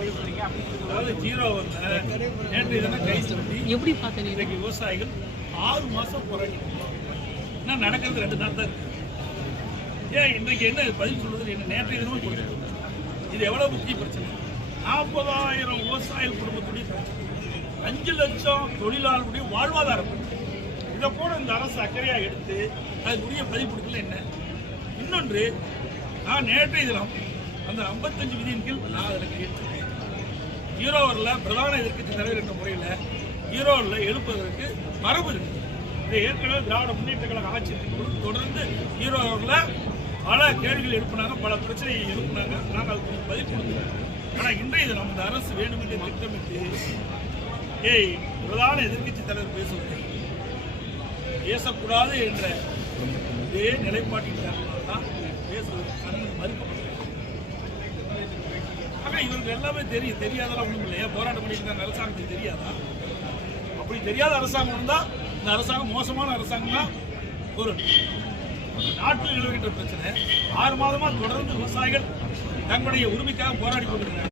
எப்படி பார்த்தீங்க? இன்னைக்கு விவசாயிகள் 6 மாசம் போராடி என்ன நடக்கிறது 2 நாள் தான் இருக்கு. ஏன் இன்றைக்கு என்ன பதில் சொல்றது? என்ன நேற்றைய தினமும் கொடுத்து இது எவ்வளவு முக்கிய பிரச்சனை? 40,000 விவசாயிகள் குடும்பத்துடைய 5 லட்சம் தொழிலாளர்களுடைய வாழ்வாதாரம். இதை போல இந்த அரசு அக்கறையாக எடுத்து அதுக்குரிய பதில் கொடுக்கல. என்ன இன்னொன்று, நான் நேற்றைய தினம் அந்த 55 விதியின் கீழ் நான் அதில் கேட்டிருக்கேன். ஈரோவில் பிரதான எதிர்க்கட்சி தலைவர் என்ற முறையில் ஈரோவில் எழுப்புவதற்கு மரபு இருக்கு. இதை ஏற்கனவே திராவிட முன்னேற்ற கழக ஆட்சி தொடர்ந்து ஈரோவில் பல கேள்விகள் எழுப்பினாங்க, பல பிரச்சனையை எழுப்பினாங்க. நாங்கள் அதுக்கு பதில் கொடுக்கிறோம். ஆனால் இன்றைய தினம் இந்த அரசு வேண்டுமென்றே திட்டமிட்டு பிரதான எதிர்க்கட்சி தலைவர் பேசுவது பேசக்கூடாது என்ற இதே நிலைப்பாட்டின் காரணமாக பேசுவது மறுக்கப்பட்டது. இவருக்கு எல்லாமே தெரியும், தெரியாதெல்லாம் ஒன்றும் இல்லையா? போராட்டம் பண்ணிட்டு அரசாங்கத்துக்கு தெரியாதா? அப்படி தெரியாத அரசாங்கம் இருந்தா இந்த அரசாங்கம் மோசமான அரசாங்கம் தான். ஒரு நாட்டில் நிலவுகின்ற பிரச்சனை 6 மாதமா தொடர்ந்து விவசாயிகள் தங்களுடைய உரிமைக்காக போராடி கொண்டிருக்கிறார்கள்.